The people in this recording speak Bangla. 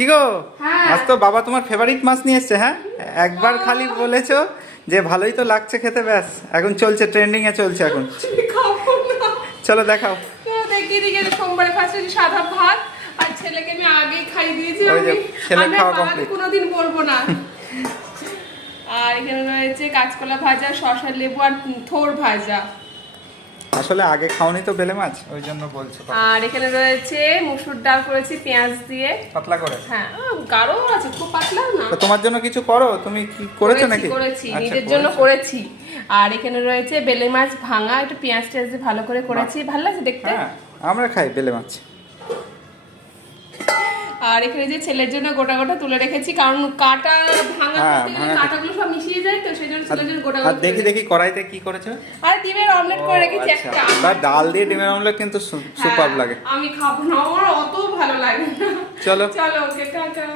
কি গো? হ্যাঁ। আজ তো বাবা তোমার ফেভারিট মাছ নিয়ে এসছে হ্যাঁ? একবার খালি বলেছ যে ভালোই তো লাগছে খেতে ব্যাস। এখন চলছে ট্রেন্ডিং এ চলছে এখন। চলো দেখাও। তো দেখি সোমবারে ফার্স্টে সাদা ভাত আর ছেলেকে আমি আগেই খাই দিয়েছি ওই যে আমি। ছেলের আমি আর খাওয়া বাবাকে কোনোদিন বলব না। আর এখানে রয়েছে কাঁচকলা ভাজা শসা লেবু আর থোর ভাজা। আসলে আগে খাওনি তো বেলে মাছ ওই জন্য বলছো আর এখানে রয়েছে মুসুর ডাল করেছি পেঁয়াজ দিয়ে। পাতলা করে? হ্যাঁ গাঢ় আছে খুব পাতলা না। তোমার জন্য কিছু করো? তুমি কি করেছ নাকি? করেছি আচ্ছা, নিজের জন্য করেছি। আর এখানে রয়েছে বেলে মাছ ভাঙা একটু পেঁয়াজ টেয়াজ দিয়ে ভালো করে করেছি। ভালো লাগছে দেখতে? হ্যাঁ আমরা খাই বেলে মাছ। আর এখানে যে ছেলের জন্য গোটা গোটা তুলে রেখেছি কারণ কাটা ভাঙা হ্যাঁ, ভাঙা- কাটাগুলো সব যায় তো সেই জন্য গোটা আর দেখি দেখি কড়াইতে কি করেছ? আর ডিমের অমলেট করে রেখেছি আচ্ছা, একটা বা ডাল দিয়ে ডিমের অমলেট কিন্তু সুপার হ্যাঁ, লাগে। আমি খাব না আমার অত ভালো লাগে না। চলো। চলো ওকে টাটা।